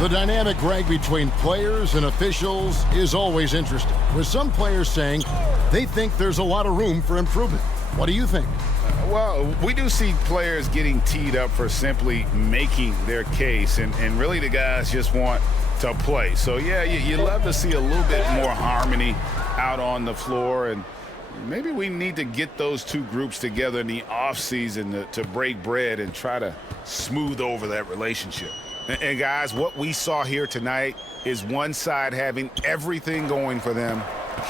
The dynamic, Greg, between players and officials is always interesting, with some players saying they think there's a lot of room for improvement. What do you think? Well, we do see players getting teed up for simply making their case, and really the guys just want to play. So, yeah, you love to see a little bit more harmony out on the floor, and maybe we need to get those two groups together in the offseason to break bread and try to smooth over that relationship. And, guys, what we saw here tonight is one side having everything going for them.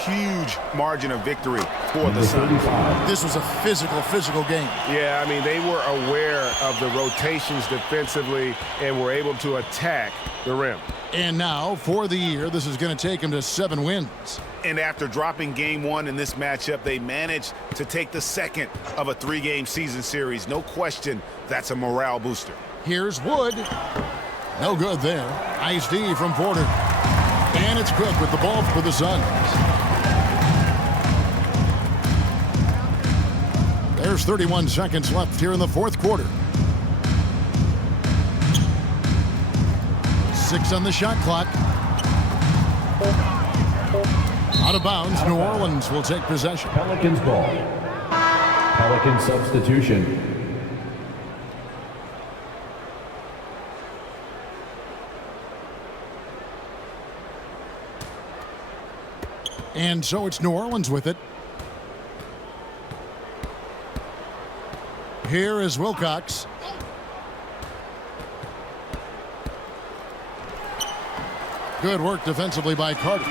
Huge margin of victory for the Suns. This was a physical game. Yeah, I mean, they were aware of the rotations defensively and were able to attack the rim. And now, for the year, this is going to take them to 7 wins. And after dropping game one in this matchup, they managed to take the second of a 3-game season series. No question, that's a morale booster. Here's Wood. No good there. Ice D from Porter. And it's Cook with the ball for the Suns. There's 31 seconds left here in the fourth quarter. 6 on the shot clock. Out of bounds, New Orleans will take possession. Pelicans ball. Pelican substitution. And so it's New Orleans with it. Here is Wilcox. Good work defensively by Carter.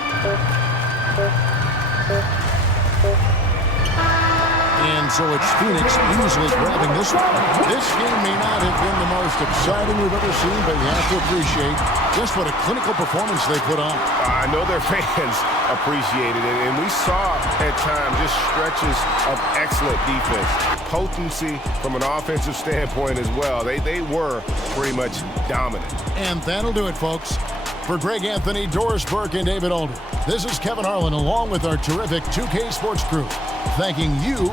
And so it's Phoenix easily grabbing this one. This game may not have been the most exciting we've ever seen, but you have to appreciate just what a clinical performance they put on. I know their fans appreciated it, and we saw at times just stretches of excellent defense. Potency from an offensive standpoint as well. They were pretty much dominant. And that'll do it, folks. For Greg Anthony, Doris Burke, and David Alder, this is Kevin Harlan along with our terrific 2K Sports crew, thanking you